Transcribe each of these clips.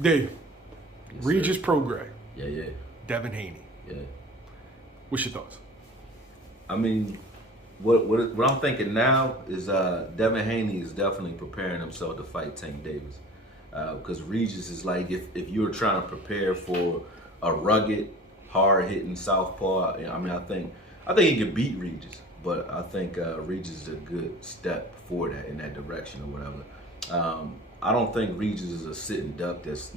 Dave, Yes, Regis sir. Prograis, Yeah. Devin Haney. Yeah. What's your thoughts? I mean, what I'm thinking now is Devin Haney is definitely preparing himself to fight Tank Davis. Because Regis is like, if you're trying to prepare for a rugged, hard-hitting southpaw, I mean, I think he could beat Regis, but I think Regis is a good step for that in that direction or whatever. I don't think Regis is a sitting duck that's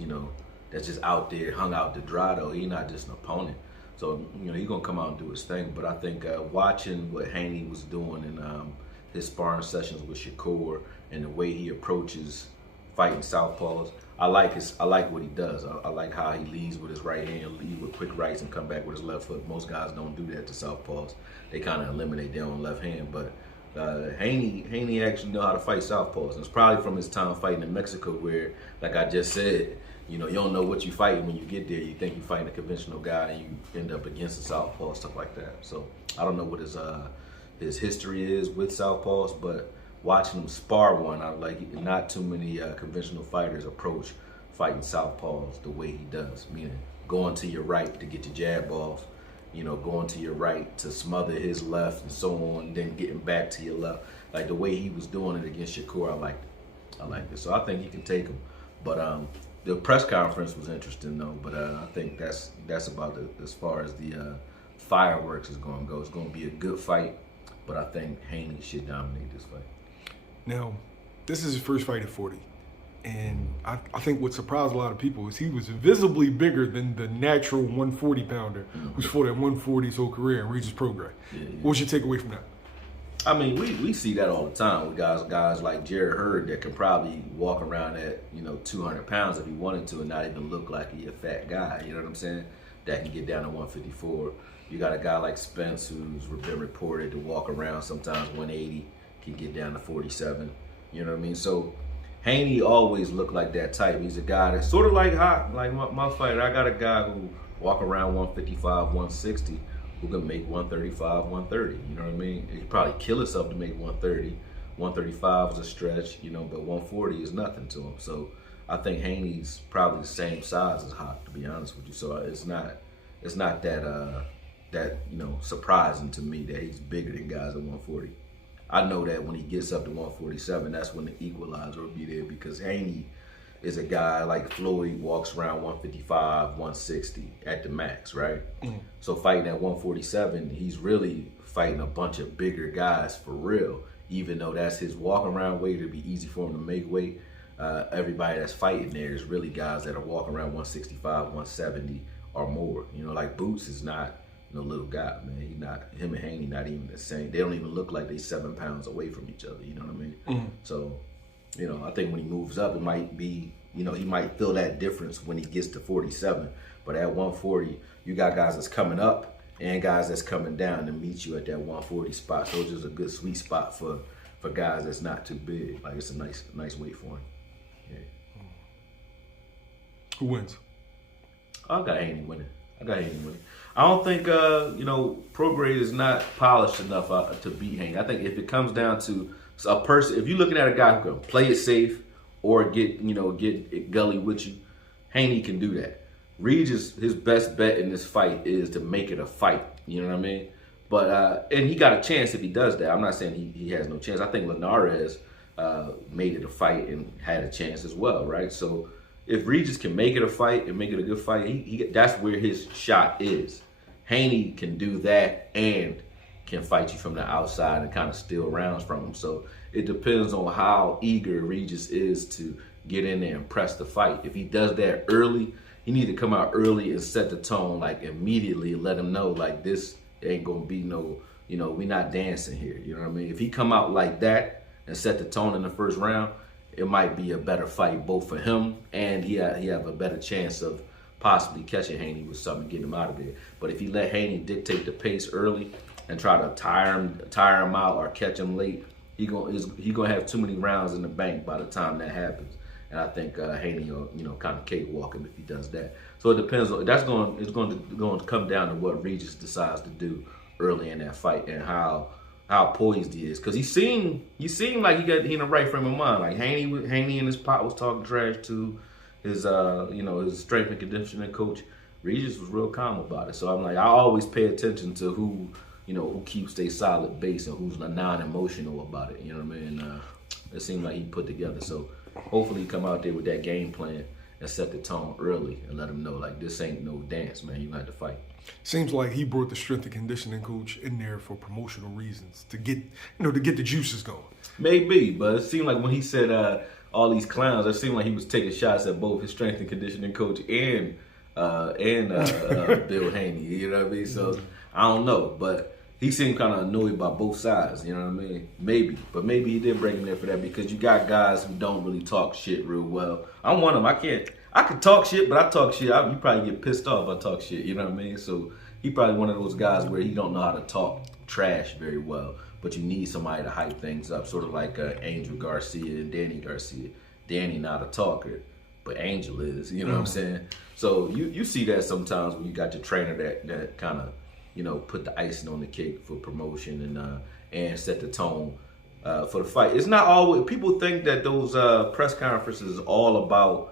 just out there hung out to dry though. He's not just an opponent. So, he's going to come out and do his thing. But I think watching what Haney was doing in his sparring sessions with Shakur and the way he approaches fighting southpaws, I like what he does. I like how he leads with his right hand, lead with quick rights and come back with his left foot. Most guys don't do that to southpaws. They kind of eliminate their own left hand. But Haney actually know how to fight southpaws. And it's probably from his time fighting in Mexico where, like I just said, you don't know what you're fighting when you get there. You think you're fighting a conventional guy and you end up against a southpaw, stuff like that. So I don't know what his history is with southpaws, but watching him spar one, I like not too many conventional fighters approach fighting southpaws the way he does, meaning going to your right to get your jab off, going to your right to smother his left and so on, then getting back to your left. Like the way he was doing it against Shakur, I liked it. So I think he can take him. But the press conference was interesting though, but I think that's about as far as the fireworks is going to go. It's going to be a good fight, but I think Haney should dominate this fight. Now, this is his first fight at 40. And I think what surprised a lot of people is he was visibly bigger than the natural 140-pounder who's fought at 140 his whole career in Regis Prograis. Yeah. What's your takeaway from that? I mean, we see that all the time with guys like Jared Hurd that can probably walk around at 200 pounds if he wanted to and not even look like he a fat guy. You know what I'm saying? That can get down to 154. You got a guy like Spence who's been reported to walk around sometimes 180, can get down to 47. You know what I mean? So Haney always looked like that type. He's a guy that's sort of like my fighter. I got a guy who walk around 155, 160. Who can make 135, 130, you know what I mean? He'd probably kill himself to make 130. 135 is a stretch, but 140 is nothing to him. So I think Haney's probably the same size as Hawk, to be honest with you. So it's not that surprising to me that he's bigger than guys at 140. I know that when he gets up to 147, that's when the equalizer will be there because Haney is a guy like Floyd walks around 155, 160 at the max, right? So fighting at 147, he's really fighting a bunch of bigger guys for real, even though that's his walk around weight. It'd be easy for him to make weight. Everybody that's fighting there is really guys that are walking around 165, 170 or more. Like Boots is not no little guy, man. He's not, him and Haney not even the same. They don't even look like they 7 pounds away from each other, you know what I mean? So, I think when he moves up, it might be, he might feel that difference when he gets to 47. But at 140, you got guys that's coming up and guys that's coming down to meet you at that 140 spot. So it's just a good sweet spot for guys that's not too big. Like it's a nice weight for him. Yeah. Who wins? I got Haney winning. I don't think Prograis is not polished enough to beat Haney. I think if it comes down to a person, if you're looking at a guy who can play it safe or get it gully with you, Haney can do that. Regis, his best bet in this fight is to make it a fight. You know what I mean? But and he got a chance if he does that. I'm not saying he has no chance. I think Linares made it a fight and had a chance as well, right? So if Regis can make it a fight and make it a good fight, that's where his shot is. Haney can do that and can fight you from the outside and kind of steal rounds from him. So it depends on how eager Regis is to get in there and press the fight. If he does that early, he needs to come out early and set the tone like immediately and let him know like this ain't gonna be no, we not dancing here. You know what I mean? If he come out like that and set the tone in the first round, it might be a better fight both for him and he have a better chance of possibly catching Haney with something and getting him out of there. But if he let Haney dictate the pace early and try to tire him out or catch him late, he gonna have too many rounds in the bank by the time that happens. And I think Haney will kind of cakewalk him if he does that. So it depends on it's going to come down to what Regis decides to do early in that fight and how poised he is, because he seemed like he in the right frame of mind. Like Haney in his pot was talking trash too. his his strength and conditioning coach, Regis was real calm about it. So I'm like, I always pay attention to who keeps their solid base and who's non-emotional about it. You know what I mean? It seemed like he put together. So hopefully he come out there with that game plan and set the tone early and let him know, like, this ain't no dance, man. You got to fight. Seems like he brought the strength and conditioning coach in there for promotional reasons to get the juices going. Maybe, but it seemed like when he said all these clowns, it seemed like he was taking shots at both his strength and conditioning coach and Bill Haney. You know what I mean? So I don't know, but he seemed kind of annoyed by both sides. You know what I mean? Maybe, but maybe he did bring him there for that because you got guys who don't really talk shit real well. I'm one of them. I can talk shit, but I talk shit. You probably get pissed off if I talk shit. You know what I mean? So he probably one of those guys where he don't know how to talk trash very well, but you need somebody to hype things up, sort of like Angel Garcia and Danny Garcia. Danny not a talker, but Angel is. You know what I'm saying? So you see that sometimes when you got your trainer that kind of put the icing on the cake for promotion and set the tone for the fight. It's not always. People think that those press conferences is all about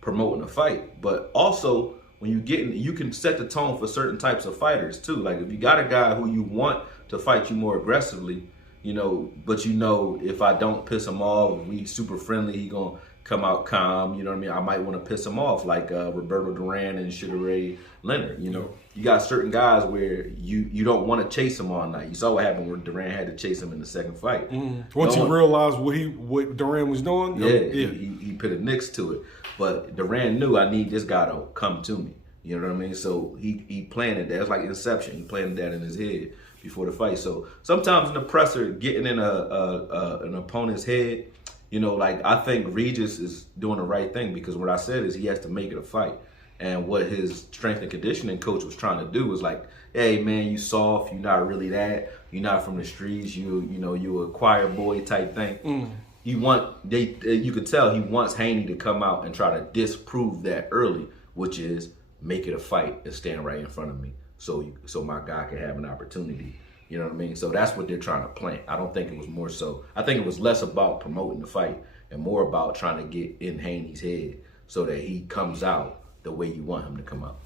promoting a fight, but also when you can set the tone for certain types of fighters too. Like if you got a guy who you want to fight you more aggressively, but if I don't piss him off, we super friendly, he gonna come out calm. You know what I mean? I might want to piss him off, like Roberto Duran and Sugar Ray Leonard. You got certain guys where you don't want to chase him all night. You saw what happened when Duran had to chase him in the second fight. Once he realized what Duran was doing, he put a nix to it. But Duran knew, I need this guy to come to me. You know what I mean? So he planted that. It's like Inception. He planted that in his head before the fight. So sometimes in the presser, getting in an opponent's head, like I think Regis is doing the right thing because what I said is he has to make it a fight. And what his strength and conditioning coach was trying to do was like, hey man, you soft, you're not really that, you're not from the streets, you a choir boy type thing. You could tell he wants Haney to come out and try to disprove that early, which is make it a fight and stand right in front of me, so my guy can have an opportunity. You know what I mean? So that's what they're trying to plant. I don't think it was more so. I think it was less about promoting the fight and more about trying to get in Haney's head so that he comes out the way you want him to come out.